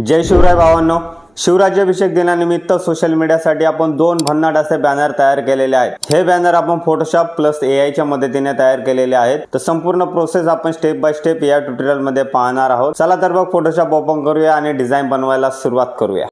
जय शिवराय भावांनो, शिवराज्याभिषेक दिनानिमित्त सोशल मीडियासाठी आपण 2 भन्नाट असे बॅनर तयार केलेले आहेत। हे बॅनर आपण फोटोशॉप प्लस AI च्या मदतीने तयार केलेले आहेत। तर संपूर्ण प्रोसेस आपण स्टेप बाय स्टेप या ट्युटोरियल मध्ये पाहणार आहोत। चला तर मग फोटोशॉप ओपन करूया आणि डिझाइन बनवायला सुरुवात करूया।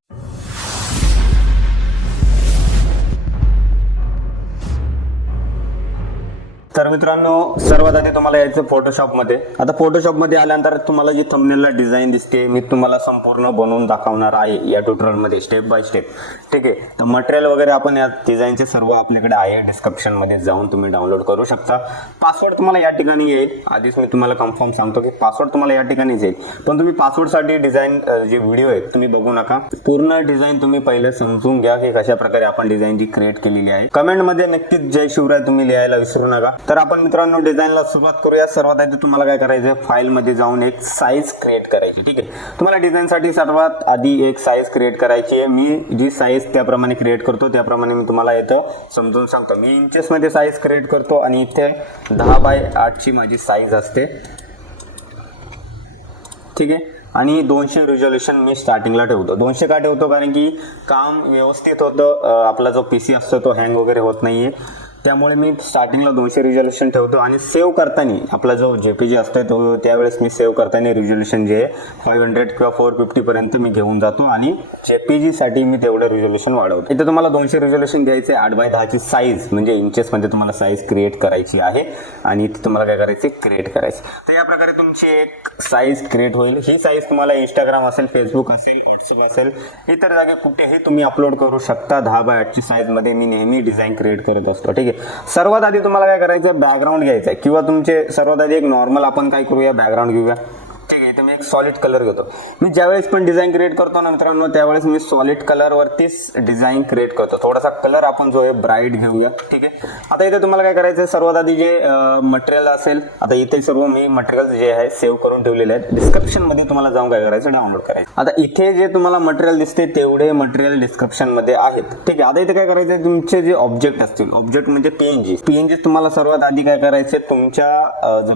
तर मित्रांनो, सर्वात आधी तुम्हाला यायचं फोटोशॉप मध्ये। आता फोटोशॉप मध्ये आल्यानंतर तुम्हाला जी थंबनेलला डिझाइन दिसते मी तुम्हाला संपूर्ण बनवून दाखवणार आहे या ट्युटोरियल मध्ये स्टेप बाय स्टेप। ठीक आहे, तर मटेरियल वगैरे आपण या डिझाइनचे सर्व आपल्याकडे आहे, डिस्क्रिप्शन मध्ये जाऊन तुम्ही डाउनलोड करू शकता। पासवर्ड तुम्हाला या ठिकाणी येईल। आधीच मी तुम्हाला कन्फर्म सांगतो की पासवर्ड तुम्हाला या ठिकाणीच येईल, पण तुम्ही पासवर्ड साठी डिझाइन जे व्हिडिओ आहेत तुम्ही बघू नका। पूर्ण डिझाइन तुम्ही पहिले समजून घ्या की कशा प्रकारे आपण डिझाइन जी क्रिएट केलेली आहे। कमेंट मध्ये नक्कीच जय शिवराय तुम्ही लिहायला विसरू नका। तर आपण मित्रांनो डिझाइनला सुरुवात करूया। सर्वात आधी तुम्हाला काय करायचं, फाईल मध्ये जाऊन एक साईज क्रिएट करायची। ठीक आहे, तुम्हाला डिझाइन साठी सर्वात आधी एक साईज क्रिएट करायची आहे। मी जी साईज त्याप्रमाणे क्रिएट करतो त्याप्रमाणे मी तुम्हाला इथं समजून सांगतो। मी इंचेस मध्ये साईज क्रिएट करतो आणि इथे 10 बाय 8 ची माझी साईज असते। ठीक आहे, आणि 200 रिझोल्यूशन मी स्टार्टिंगला ठेवतो। 200 का ठेवतो, कारण की काम व्यवस्थित होतं, आपला जो PC असतो तो हँग वगैरे होत नाहीये, त्यामुळे मी स्टार्टिंगला 200 रिझोल्यूशन ठेवतो। आणि सेव्ह करताना आपला जो JPG असतो तो त्यावेळेस मी सेव्ह करताना रिझोल्यूशन जे 500 किंवा 450 पर्यंत मी घेऊन जातो आणि JPG साठी मी तेवढं रिझोल्यूशन वाढवतो। इथे तुम्हाला 200 रिझोल्यूशन घ्यायचे, 8 बाय 10 ची साईज म्हणजे इंचेस मध्ये तुम्हाला साईज क्रिएट करायची आहे आणि इथे तुम्हाला काय करायचे, क्रिएट करायचे। तर या प्रकारे तुमची एक साईज क्रिएट होईल। ही साईज तुम्हाला इंस्टाग्राम असेल, फेसबुक असेल, व्हॉट्सअप असेल, इतर जागे कुठेही तुम्ही अपलोड करू शकता। 10 बाय 8 ची साईज मध्ये मी नेहमी डिझाइन क्रिएट करत असतो। ठीक आहे, सर्वात आधी तुम्हाला काय करायचं, बॅकग्राऊंड घ्यायचा किंवा तुमचे सर्वात आधी एक नॉर्मल आपण काय करूया, बॅकग्राऊंड घेऊया। ठीक आहे, तर मी एक सॉलिड कलर घेतो। मी ज्यावेळेस पण डिझाइन क्रिएट करतो ना मित्रांनो, त्यावेळेस मी सॉलिड कलर वरतीच डिझाइन क्रिएट करतो। थोडासा कलर आपण जो आहे ब्राईट घेऊया। ठीक आहे, आता इथे तुम्हाला काय करायचं, सर्वात आधी जे मटेरियल असेल, आता इथे सर्व मी मटेरियल जे आहे सेव्ह करून ठेवलेले आहेत। डिस्क्रिप्शन मध्ये तुम्हाला जाऊन काय करायचं, डाउनलोड करायचं। आता इथे जे तुम्हाला मटेरियल दिसते तेवढे मटेरियल डिस्क्रिप्शन मध्ये आहेत। ठीक आहे, आता इथे काय करायचं, तुमचे जे ऑब्जेक्ट असतील, ऑब्जेक्ट म्हणजे PNG तुम्हाला सर्वात आधी काय करायचे, तुमच्या जो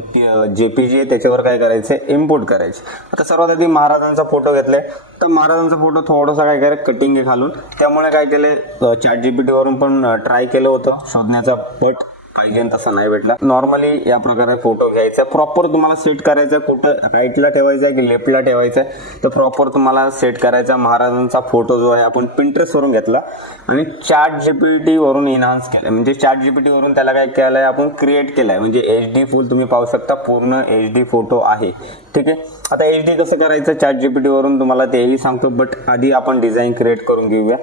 JPG आहे त्याच्यावर काय करायचं, इम्पोर्ट करायचे। आता सर्वात आधी महाराजांचा फोटो घेतलाय, तर महाराजांचा फोटो थोडासा काय करायचं, कटिंग आहे घालून। त्यामुळे काय केले, ChatGPT वरून पण ट्राय केलं होतं शोधण्याचा, बट पाहिजे तसा नाही भेटला। नॉर्मली या प्रकारे फोटो घ्यायचा, प्रॉपर तुम्हाला सेट करायचा, कुठं राईटला ठेवायचा की लेफ्टला ठेवायचा, तर प्रॉपर तुम्हाला सेट करायचा। महाराजांचा फोटो जो आहे आपण Pinterest वरून घेतला आणि ChatGPT वरून इन्हान्स केलाय, म्हणजे ChatGPT वरून त्याला काय केलंय, आपण क्रिएट केलाय, म्हणजे HD फुल तुम्ही पाहू शकता, पूर्ण HD फोटो आहे। ठीक आहे, आता HD कसं करायचं ChatGPT वरून तुम्हाला तेही सांगतो, बट आधी आपण डिझाइन क्रिएट करून घेऊया।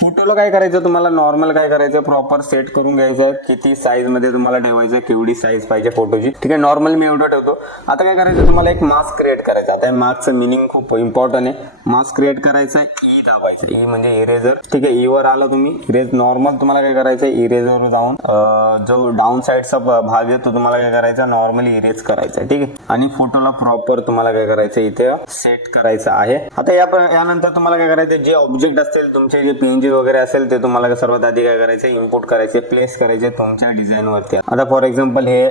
फोटोला काय करायचं, तुम्हाला नॉर्मल काय करायचं, प्रॉपर सेट करून घ्यायचं, किती साईज मध्ये तुम्हाला ठेवायचं, केवढी साईज पाहिजे फोटोची। ठीक आहे, नॉर्मल मी एवढं ठेवतो। आता काय करायचं, तुम्हाला एक मास्क क्रिएट करायचा। आता मास्कचं मिनिंग खूप इम्पॉर्टंट आहे। मास्क क्रिएट करायचा, E दाबायचं, E म्हणजे इरेजर। ठीक आहे, E वर आला तुम्ही, इरेज नॉर्मल तुम्हाला काय करायचं, इरेजर जाऊन जो डाऊन साईडचा भाग आहे तो तुम्हाला काय करायचा, नॉर्मली इरेज करायचा। ठीक आहे, आणि फोटोला प्रॉपर तुम्हाला काय करायचं, इथे सेट करायचं आहे। आता यानंतर तुम्हाला काय करायचं, जे ऑब्जेक्ट असतील तुमचे, जे PNG वगैरे असेल, ते तुम्हाला सर्वात आधी काय करायचं, इम्पोर्ट करायचे, प्लेस करायचे तुमच्या डिझाइन वरती। आता फॉर एक्झाम्पल हे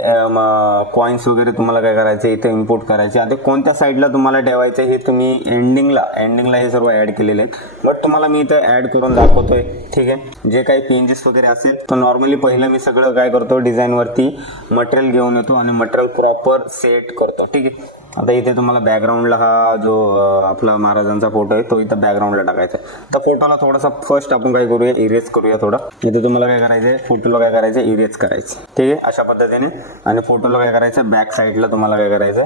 कॉइन्स वगैरे तुम्हाला काय करायचं, इथे इम्पोर्ट करायचे। आता कोणत्या साईडला तुम्हाला ठेवायचं हे तुम्ही एंडिंगला हे सर्व ऍड केलेले आहेत, बट तुम्हाला मी इथं ऍड करून दाखवतोय। ठीक आहे, जे काही PNGs वगैरे असेल तर नॉर्मली पहिलं मी सगळं काय करतो, डिझाइन वरती मटेरियल घेऊन येतो आणि मटेरियल प्रॉपर सेट करतो। ठीक आहे, आता इथे तुम्हाला बॅकग्राऊंडला हा जो आपला महाराजांचा फोटो आहे तो इथं बॅकग्राऊंडला टाकायचा। तर फोटोला थोडासा फर्स्ट आपण काय करूया, इरेज करूया थोडा। इथे तुम्हाला काय करायचंय, फोटोला काय करायचं, इरेज करायचं। ठीक आहे, अशा पद्धतीने। आणि फोटोला काय करायचं, बॅक साईडला तुम्हाला काय करायचं,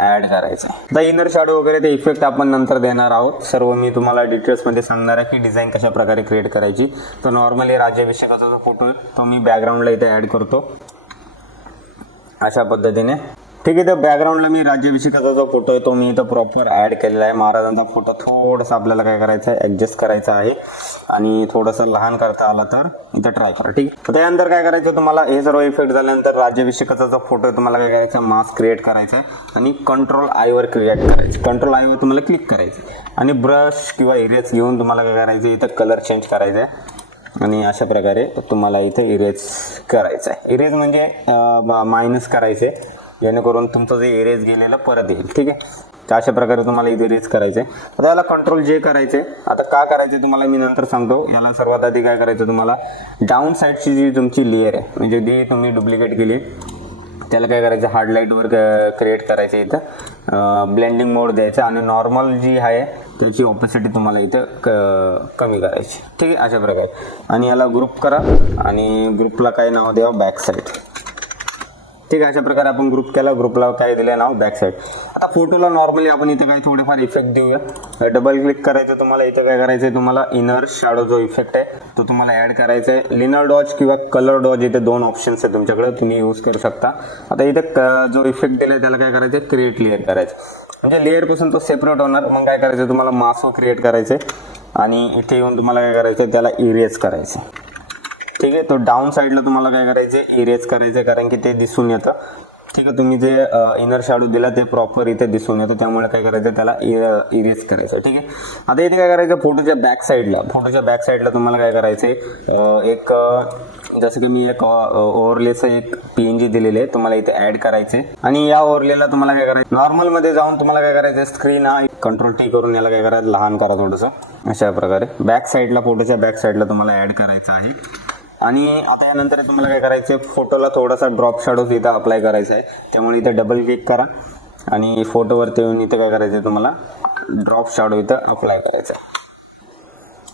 ऍड करायचं। तर इनर शॅडो वगैरे ते इफेक्ट आपण नंतर देणार आहोत, सर्व मी तुम्हाला डिटेल्स मध्ये सांगणार आहे की डिझाइन कशा प्रकारे क्रिएट करायची। तर नॉर्मली राज्याभिषेकाचा जो फोटो आहे तो मी बॅकग्राऊंडला इथे ऍड करतो अशा पद्धतीने। ठीक आहे, तर बॅकग्राऊंडला मी राज्याभिषेकाचा जो फोटो आहे तो मी इथं प्रॉपर ऍड केलेला आहे। महाराजांचा फोटो थोडासा आपल्याला काय करायचं आहे, ऍडजस्ट करायचा आहे आणि थोडासा लहान करता आला तर इथं ट्राय करा। ठीक आहे, त्यानंतर काय करायचं, तुम्हाला हे सर्व इफेक्ट झाल्यानंतर राज्याभिषेकाचा जो फोटो आहे तुम्हाला काय करायचं, मास्क क्रिएट करायचा आहे आणि कंट्रोल I वर क्रिएट करायचं। कंट्रोल I वर तुम्हाला क्लिक करायचं आणि ब्रश किंवा इरेज घेऊन तुम्हाला काय करायचं, इथं कलर चेंज करायचा आहे आणि अशा प्रकारे तुम्हाला इथे इरेज करायचं आहे। इरेज म्हणजे मायनस करायचे, जेणेकरून तुमचं जे इरेज गेलेलं परत येईल। ठीक आहे, तर अशा प्रकारे तुम्हाला इथे रीच करायचं आहे. आता याला कंट्रोल जे करायचे, आता का करायचे तुम्हाला मी नंतर सांगतो. याला सर्वात आधी काय करायचं तुम्हाला, डाऊन साईडची जी तुमची लेअर आहे म्हणजे जी तुम्ही डुप्लिकेट केली त्याला काय करायचं, हार्ड लाईटवर क्रिएट करायचं, इथं ब्लेंडिंग मोड द्यायचा आणि नॉर्मल जी आहे त्याची ऑपोसिटी तुम्हाला इथं कमी करायची. ठीक आहे, अशा प्रकारे. आणि याला ग्रुप करा आणि ग्रुपला काय नाव द्या, बॅक साईड. ठीक आहे, अशा प्रकारे आपण ग्रुप केला. ग्रुपला काय दिलं नाव, बॅक साईड. आता फोटोला नॉर्मली आपण इथे काही थोडेफार इफेक्ट देऊया. डबल क्लिक करायचं तुम्हाला. इथं काय करायचं आहे तुम्हाला, इनर शॅडो जो इफेक्ट आहे तो तुम्हाला ॲड करायचा आहे. लिनर डॉज किंवा कलर डॉज इथे 2 ऑप्शन्स आहेत तुमच्याकडे, तुम्ही यूज करू शकता. आता इथे जो इफेक्ट दिला त्याला काय करायचं, क्रिएट लेअर करायचं. म्हणजे लेअरपासून तो सेपरेट होणार. मग काय करायचं तुम्हाला, मास्क क्रिएट करायचे आणि इथे येऊन तुम्हाला काय करायचं, त्याला इरेज करायचं. ठीक आहे, तो डाऊन साईडला तुम्हाला काय करायचं, इरेज करायचं, कारण की ते दिसून येतं. ठीक आहे, तुम्ही जे इनर शॅडो दिला ते प्रॉपर इथे दिसून येतं, त्यामुळे काय करायचं, त्याला इरेज करायचं. ठीक आहे, आता इथे काय करायचं, फोटोच्या बॅक साईडला तुम्हाला काय करायचं, एक जसं की मी एक ओव्हरलेचं एक PNG दिलेले आहे, तुम्हाला इथे ऍड करायचे. आणि या ओव्हरलेला तुम्हाला काय करायचं, नॉर्मल मध्ये जाऊन तुम्हाला काय करायचं, स्क्रीन हा कंट्रोल T करून याला काय करायचं, लहान करा थोडंसं. अशा प्रकारे बॅक साईडला, फोटोच्या बॅक साईडला तुम्हाला ऍड करायचं आहे. आणि आता यानंतर तुम्हाला काय करायचं, फोटोला थोडासा ड्रॉप शॅडोज इथं अप्लाय करायचा आहे. त्यामुळे इथं डबल क्लिक करा आणि फोटोवरती येऊन इथं काय करायचं, तुम्हाला ड्रॉप शॅडो इथं अप्लाय करायचा आहे.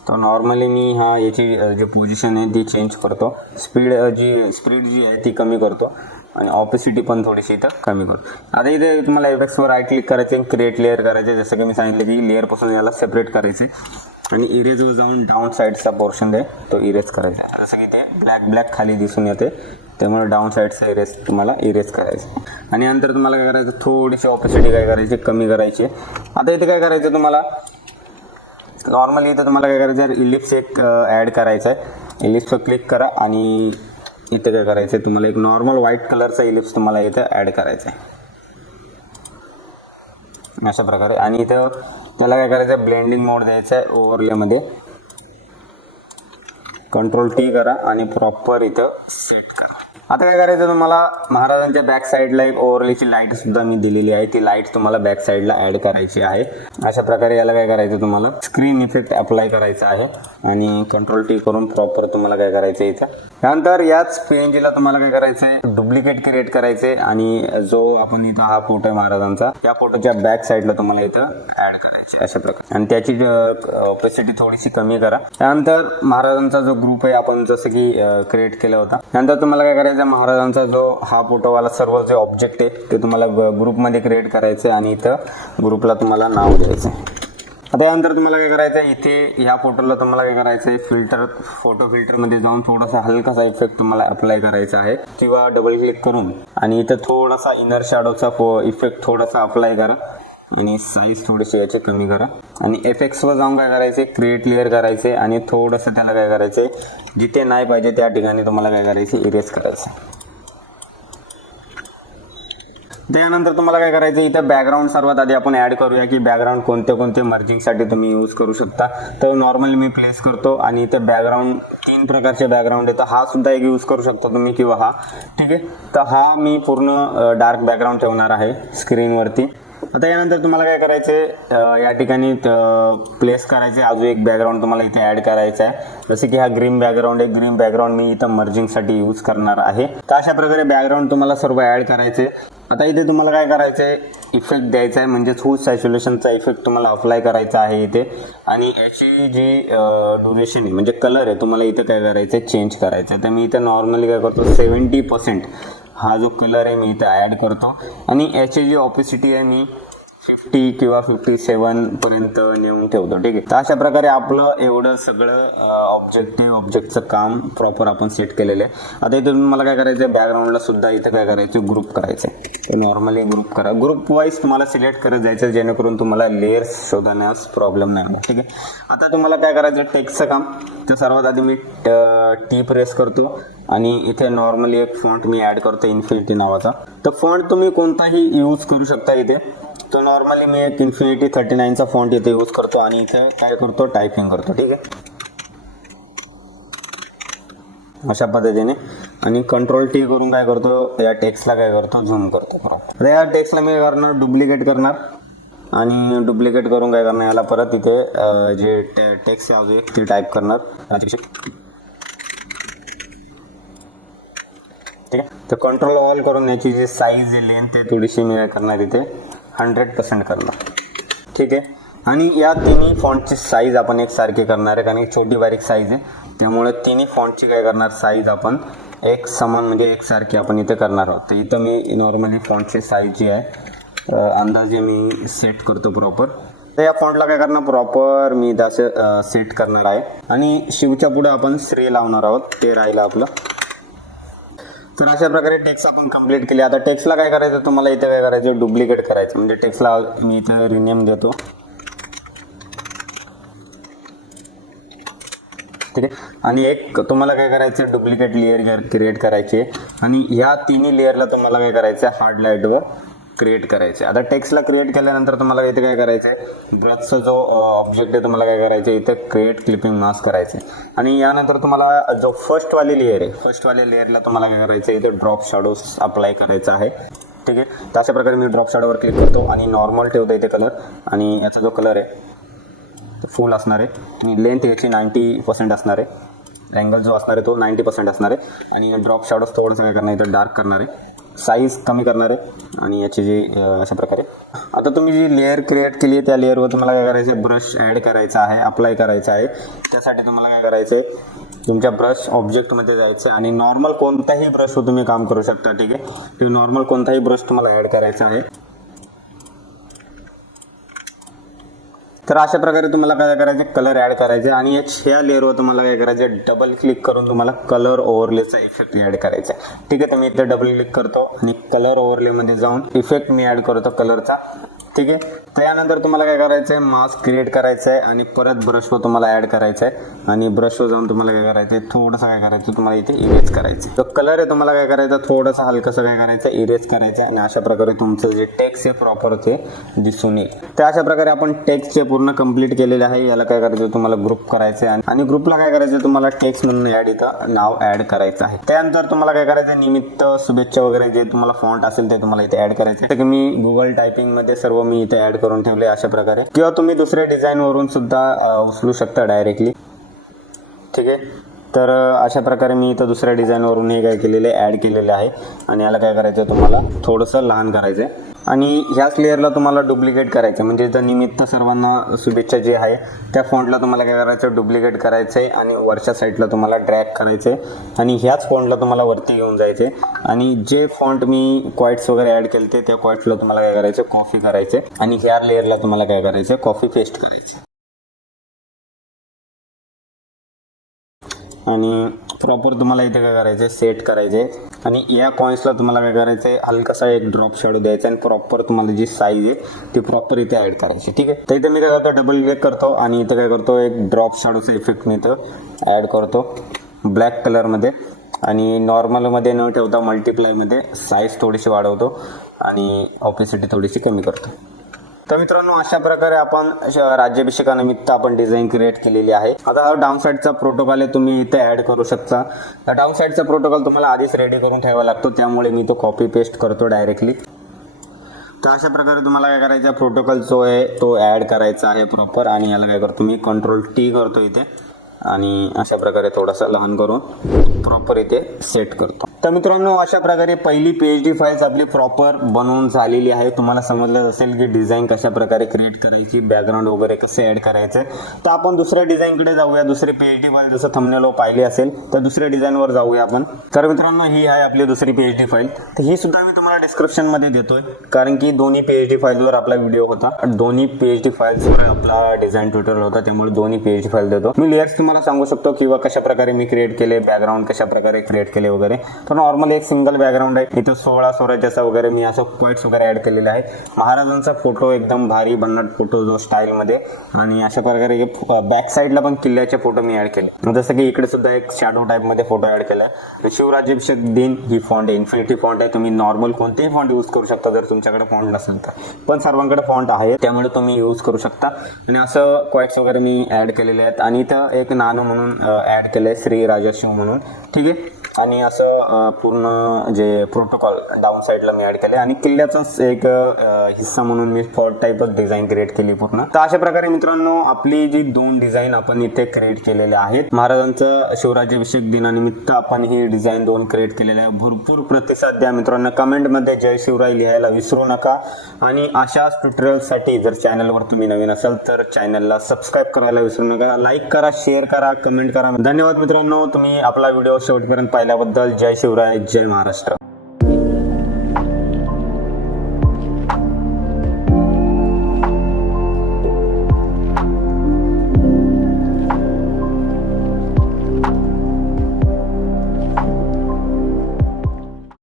तर नॉर्मली मी याची जी पोझिशन आहे ती चेंज करतो. स्पीड जी आहे ती कमी करतो आणि ऑपोसिटी पण थोडीशी इथं कमी करतो. आता इथे तुम्हाला इफेक्ट्सवर राईट क्लिक करायचे आणि क्रिएट लेअर करायचे. जसं की मी सांगितलं की लेअरपासून याला सेपरेट करायचे आणि इरेजवर जाऊन डाऊन साईडचा पोर्शन आहे तो इरेज करायचा. जसं की ते ब्लॅक खाली दिसून येते, त्यामुळे डाऊन साईडचा इरेज तुम्हाला इरेज करायचं. आणि नंतर तुम्हाला काय करायचं, थोडीशी ऑपोसिटी काय करायची, कमी करायची. आता इथे काय करायचं तुम्हाला, नॉर्मली इथं तुम्हाला काय करायचं, इलिप्स एक ॲड करायचा आहे. इलिप्सवर क्लिक करा आणि इथे काय करायचं आहे, तुम्हाला एक नॉर्मल व्हाईट कलरचा इलिप्स तुम्हाला इथं ॲड करायचा आहे अशा प्रकारे. आणि इथं त्याला काय करायचं, ब्लेंडिंग मोड द्यायचा आहे ओव्हरलेमध्ये. कंट्रोल T करा आणि प्रॉपर इथं सेट करा. आता काय करायचं तुम्हाला, महाराजांच्या बॅक साईडला एक ओव्हरलेची लाईट सुद्धा मी दिलेली आहे, ती लाईट तुम्हाला बॅक साईडला ॲड करायची आहे. अशा प्रकारे याला काय करायचं, तुम्हाला स्क्रीन इफेक्ट अप्लाय करायचा आहे आणि कंट्रोल T करून प्रॉपर तुम्हाला काय करायचं इथं. त्यानंतर याच PNGला तुम्हाला काय करायचं आहे, डुप्लिकेट क्रिएट करायचे आणि जो आपण इथं हा फोटो आहे महाराजांचा, या फोटोच्या बॅक साईडला तुम्हाला इथं ॲड करायचे अशा प्रकारे. आणि त्याची ऑपोसिटी थोडीशी कमी करा. त्यानंतर महाराजांचा जो ग्रुप आहे आपण जसं की क्रिएट केला होता, त्यानंतर तुम्हाला काय करायचं, महाराजांचा जो हा फोटोवाला सर्व जे ऑब्जेक्ट आहे ते तुम्हाला ग्रुपमध्ये क्रिएट करायचं आणि इथं ग्रुपला तुम्हाला नाव द्यायचं. आता यानंतर तुम्हाला काय करायचं आहे, इथे ह्या फोटोला तुम्हाला काय करायचं आहे, फोटो फिल्टरमध्ये जाऊन थोडासा हलकासा इफेक्ट तुम्हाला अप्लाय करायचा आहे किंवा डबल क्लिक करून आणि इथं थोडासा इनर शॅडोचा इफेक्ट थोडासा अप्लाय करा आणि साईज थोडीशी याची कमी करा. आणि एफेक्ट्सवर जाऊन काय करायचे, क्रिएट लेअर करायचे आणि थोडंसं त्याला काय करायचे, जिथे नाही पाहिजे त्या ठिकाणी तुम्हाला काय करायचे, इरेज करायचं. त्यानंतर तुम्हाला काय करायचं, इथं बॅकग्राऊंड सर्वात आधी आपण ऍड करूया की बॅकग्राऊंड कोणते मर्जिंगसाठी तुम्ही यूज करू शकता. तर नॉर्मली मी प्लेस करतो आणि इथं बॅकग्राऊंड 3 प्रकारचे बॅकग्राऊंड आहे. तर हा सुद्धा एक यूज करू शकता तुम्ही किंवा हा. ठीक आहे, तर हा मी पूर्ण डार्क बॅकग्राऊंड ठेवणार आहे स्क्रीनवरती. आता यानंतर तुम्हाला काय करायचे, या ठिकाणी प्लेस करायचे अजून एक बॅकग्राऊंड तुम्हाला इथे ऍड करायचा आहे. जसे की हा ग्रीन बॅकग्राऊंड आहे, ग्रीन बॅकग्राऊंड मी इथं मर्जिंगसाठी यूज करणार आहे. तर अशा प्रकारे बॅकग्राऊंड तुम्हाला सर्व ऍड करायचे. आता इथे तुम्हाला काय करायचंय, इफेक्ट द्यायचा आहे, म्हणजे हूज सॅच्युरेशनचा इफेक्ट तुम्हाला अप्लाय करायचा आहे इथे. आणि याची जी ड्युरेशन आहे म्हणजे कलर आहे तुम्हाला इथं काय करायचं आहे, चेंज करायचं आहे. तर मी इथं नॉर्मली काय करतो, 70% हा जो कलर आहे मी इथं ॲड करतो आणि याची जी ऑपोसिटी आहे मी 50 किंवा 57 पर्यंत नेऊन ठेवतो. ठीक आहे, तर अशा प्रकारे आपलं एवढं सगळं ऑब्जेक्टचं काम प्रॉपर आपण सेट केलेलं आहे. आता इथे तुम्हाला काय करायचं, बॅकग्राऊंडला सुद्धा इथं काय करायचं, ग्रुप करायचं आहे. तर नॉर्मली ग्रुप करा, ग्रुप वाईज तुम्हाला सिलेक्ट करत जायचं जेणेकरून तुम्हाला लेयर्स शोधण्यास प्रॉब्लेम नाही होणार. ठीक आहे, आता तुम्हाला काय करायचं, टेक्स्टचं काम. तर सर्वात आधी मी T प्रेस करतो आणि इथे नॉर्मली एक फॉन्ट मी ॲड करतो, इन्फिनिटी नावाचा. तर फॉन्ट तुम्ही कोणताही यूज करू शकता इथे. तो नॉर्मली मी एक इन्फिनिटी 39चा फॉन्ट इथे यूज करतो आणि इथे काय करतो, टायपिंग करतो. ठीक आहे, अशा पद्धतीने. आणि कंट्रोल T करून काय करतो, या टेक्स्टला काय करतो, झूम करतो. आता या टेक्स्टला मी काय करणार, डुप्लिकेट करणार आणि डुप्लिकेट करून काय करणार, याला परत इथे जे टेक्स्ट आहे ते टाईप करणार. ठीक आहे, तर कंट्रोल ऑल करून याची जी साईज आहे, लेंथ आहे, थोडीशी मी काय करणार इथे 100% करणार. ठीक आहे, आणि या तिन्ही फॉन्टची साईज आपण एकसारखी करणार आहे, कारण छोटी बारीक साईज आहे, त्यामुळे तिन्ही फॉन्टची काय करणार साईज आपण एक समान म्हणजे एकसारखी आपण इथे करणार आहोत. तर इथं मी नॉर्मली फॉन्टची साईज जी आहे अंदाजे मी सेट करतो प्रॉपर. तर या फॉन्टला काय करणार प्रॉपर मी इथं असं सेट करणार आहे. आणि शिवच्या पुढे आपण श्री लावणार आहोत, ते राहिलं आपलं. तर अशा प्रकारे टेक्स्ट आपण कंप्लीट केली. आता टेक्स्टला काय करायचं तुम्हाला इथे काय करायचं डुप्लिकेट करायचं, म्हणजे टेक्स्टला मी इथे रिनेम देतो. ठीक आहे, आणि एक तुम्हाला काय करायचं डुप्लिकेट लेअर क्रिएट करायची आणि ह्या तिन्ही लेअरला तुम्हाला काय करायचं हार्ड लाईटवर क्रिएट करायचे. आता टेक्स्टला क्रिएट केल्यानंतर तुम्हाला इथे काय करायचं आहे ब्रशचा जो ऑब्जेक्ट आहे तुम्हाला काय करायचं इथे क्रिएट क्लिपिंग मास्क करायचे. आणि यानंतर तुम्हाला जो फर्स्टवाली लेअर आहे फर्स्टवाल्या लेअरला तुम्हाला काय करायचं इथे ड्रॉप शॅडोज अप्लाय करायचा आहे. ठीक आहे, तर अशा प्रकारे मी ड्रॉप शॅडोवर क्लिक करतो आणि नॉर्मल ठेवतो इथे कलर. आणि याचा जो कलर आहे फुल असणार आहे आणि लेंथ याची 90% असणार आहे, अँगल जो असणार आहे तो 90% असणार आहे. आणि ड्रॉप शॅडोज थोडंसं काय करणार इथं डार्क करणार आहे, साईज कमी करणार आहे. आणि याची जी अशा प्रकारे आता तुम्ही जी लेअर क्रिएट केली आहे त्या लेअरवर तुम्हाला काय करायचं आहे ब्रश ॲड करायचा आहे, अप्लाय करायचा आहे. त्यासाठी तुम्हाला काय करायचं आहे तुमच्या ब्रश ऑब्जेक्टमध्ये जायचं आहे आणि नॉर्मल कोणताही ब्रशवर तुम्ही काम करू शकता. ठीक आहे, ते नॉर्मल कोणताही ब्रश तुम्हाला ॲड करायचा आहे. तर अशा प्रकारे तुम्हाला काय करायचं कलर ॲड करायचे आणि ह्या लेअरवर तुम्हाला काय करायचं डबल क्लिक करून तुम्हाला कलर ओव्हरलेचा इफेक्ट ॲड करायचा आहे. ठीक आहे, तर मी इथे डबल क्लिक करतो आणि कलर ओव्हरलेमध्ये जाऊन इफेक्ट मी ॲड करतो कलरचा. ठीक आहे, त्यानंतर तुम्हाला काय करायचं आहे मास्क क्रिएट करायचं आहे आणि परत ब्रशवर तुम्हाला ॲड करायचं आहे. आणि ब्रशवर जाऊन तुम्हाला काय करायचं आहे थोडंसं काय करायचं तुम्हाला इथे इरेज करायचं. तर कलर आहे तुम्हाला काय करायचं थोडंसं हलकंसं काय करायचं इरेज करायचं आणि अशा प्रकारे तुमचं जे टेक्स्ट आहे प्रॉपर ते दिसून येईल. तर अशा प्रकारे आपण टेक्स्ट जे पूर्ण कंप्लीट केलेले आहे. याला काय करायचं तुम्हाला ग्रुप करायचं आहे आणि ग्रुपला काय करायचं तुम्हाला टेक्स्ट म्हणून ॲड इथं नाव ॲड करायचं आहे. त्यानंतर तुम्हाला काय करायचं निमित्त शुभेच्छा वगैरे जे तुम्हाला फॉन्ट असेल ते तुम्हाला इथे ॲड करायचे. तर मी गुगल टायपिंगमध्ये सर्व मी इथे ॲड करून ठेवले अशा प्रकारे, किंवा तुम्ही दुसऱ्या डिझाईनवरून सुद्धा उचलू शकता डायरेक्टली. ठीक आहे, तर अशा प्रकारे मी इथं दुसऱ्या डिझाईनवरून हे काय केलेले ॲड केलेले आहे. आणि याला काय करायचं तुम्हाला थोडंसं लहान करायचं आहे आणि ह्याच लेअरला तुम्हाला डुप्लिकेट करायचं, म्हणजे इथं निमित्त सर्वांना शुभेच्छा जे आहे त्या फॉन्टला तुम्हाला काय करायचं डुप्लिकेट करायचं आहे आणि वरच्या साईडला तुम्हाला ड्रॅग करायचं आहे आणि ह्याच फॉन्टला तुम्हाला वरती घेऊन जायचे आणि जे फॉन्ट मी क्वाइट्स वगैरे ॲड केले त्या क्वाइट्सला तुम्हाला काय करायचं कॉपी करायचे आणि ह्या लेअरला तुम्हाला काय करायचं कॉपी पेस्ट करायचे. आणि प्रॉपर तुम्हाला इथे काय करायचं सेट करायचे आणि या कॉइन्सला तुम्हाला काय करायचं आहे हलकासा एक ड्रॉप शॅडो द्यायचा आणि प्रॉपर तुम्हाला जी साईज आहे ती प्रॉपर इथे ॲड करायची. ठीक आहे, तर इथे मी काय करतो डबल क्लिक करतो आणि इथं काय करतो एक ड्रॉप शॅडोचा इफेक्ट मी इथं ॲड करतो ब्लॅक कलरमध्ये आणि नॉर्मलमध्ये न ठेवता मल्टिप्लायमध्ये साईज थोडीशी वाढवतो आणि ऑपेसिटी थोडीशी कमी करतो. तर मित्रांनो अशा प्रकारे आपण राज्याभिषेकानिमित्त आपण डिझाईन क्रिएट केलेली आहे. आता डाऊन साईडचा प्रोटोकॉल आहे तुम्ही इथे ऍड करू शकता. डाऊन साईडचा प्रोटोकॉल तुम्हाला आधीच रेडी करून ठेवावा लागतो, त्यामुळे मी तो कॉपी पेस्ट करतो डायरेक्टली. तर अशा प्रकारे तुम्हाला काय करायचं प्रोटोकॉल जो आहे तो ऍड करायचा आहे प्रॉपर आणि याला काय करतो मी कंट्रोल-T करतो इथे आणि अशा प्रकारे थोडासा लहान करून प्रॉपर इथे सेट करतो. तर मित्रांनो अशा प्रकारे पहिली PhD फाइल्स आपली प्रॉपर बनवून झालेली आहे. तुम्हाला समजलं असेल की डिझाईन कशा प्रकारे क्रिएट करायची, बॅकग्राऊंड वगैरे कसे ऍड करायचे. तर आपण दुसऱ्या डिझाईनकडे जाऊया. दुसरी PhD फाईल जसं थंबनेल पाहिली असेल तर दुसऱ्या डिझाईनवर जाऊया आपण. तर मित्रांनो ही आहे आपली दुसरी PhD फाईल. तर ही सुद्धा मी तुम्हाला डिस्क्रिप्शन मध्ये देतोय, कारण की दोन्ही PhD फाईलवर आपला व्हिडिओ होता, दोन्ही PhD फाईल्सवर आपला डिझाईन ट्युटोरियल होता, त्यामुळे दोन्ही PhD फाईल देतो. मी लेयर्स तुम्हाला सांगू शकतो किंवा कशा प्रकारे मी क्रिएट केले, बॅकग्राऊंड कशा प्रकारे क्रिएट केले वगैरे. तर नॉर्मल एक सिंगल बॅकग्राऊंड आहे, इथे 16 स्वराज्याचा वगैरे मी असं क्वाइट्स वगैरे ऍड केलेला आहे. महाराजांचा फोटो एकदम भारी भन्नाट फोटो जो स्टाईल मध्ये, आणि अशा प्रकारे बॅक साईडला पण किल्ल्याचे फोटो मी ऍड केले. जसं की इकडे सुद्धा एक शॅडो टाइप मध्ये फोटो ऍड केला. शिवराज्याभिषेक दिन ही फॉन्ट आहे, इन्फिनिटी फॉन्ट आहे. तुम्ही नॉर्मल कोणतेही फॉन्ट यूज करू शकता जर तुमच्याकडे फॉन्ट नसेल तर, पण सर्वांकडे फॉन्ट आहे त्यामुळे तुम्ही यूज करू शकता. आणि असं क्वाइट्स वगैरे मी ऍड केलेले आहेत. आणि इथं एक नाणं म्हणून ऍड केलंय श्री राजा शिव म्हणून. ठीक आहे, आणि असं पूर्ण जे प्रोटोकॉल डाऊन साईडला मी ऍड केले आणि किल्ल्याचाच एक हिस्सा म्हणून मी फोर्ट टाईपच डिझाईन क्रिएट केली पूर्ण. तर अशा प्रकारे मित्रांनो आपली जी 2 डिझाईन आपण इथे क्रिएट केलेले आहेत. महाराजांचं शिवराज्याभिषेक दिनानिमित्त आपण ही डिझाईन 2 क्रिएट केलेल्या आहे. भरपूर प्रतिसाद द्या मित्रांनो. कमेंटमध्ये जय शिवराय लिहायला विसरू नका आणि अशाच ट्युटोरियलसाठी जर चॅनलवर तुम्ही नवीन असाल तर चॅनलला सबस्क्राईब करायला विसरू नका. लाईक करा, शेअर करा, कमेंट करा. धन्यवाद मित्रांनो, तुम्ही आपला व्हिडिओ शेवटपर्यंत पाहिल्याबद्दल. जय शिवराय, जय महाराष्ट्र.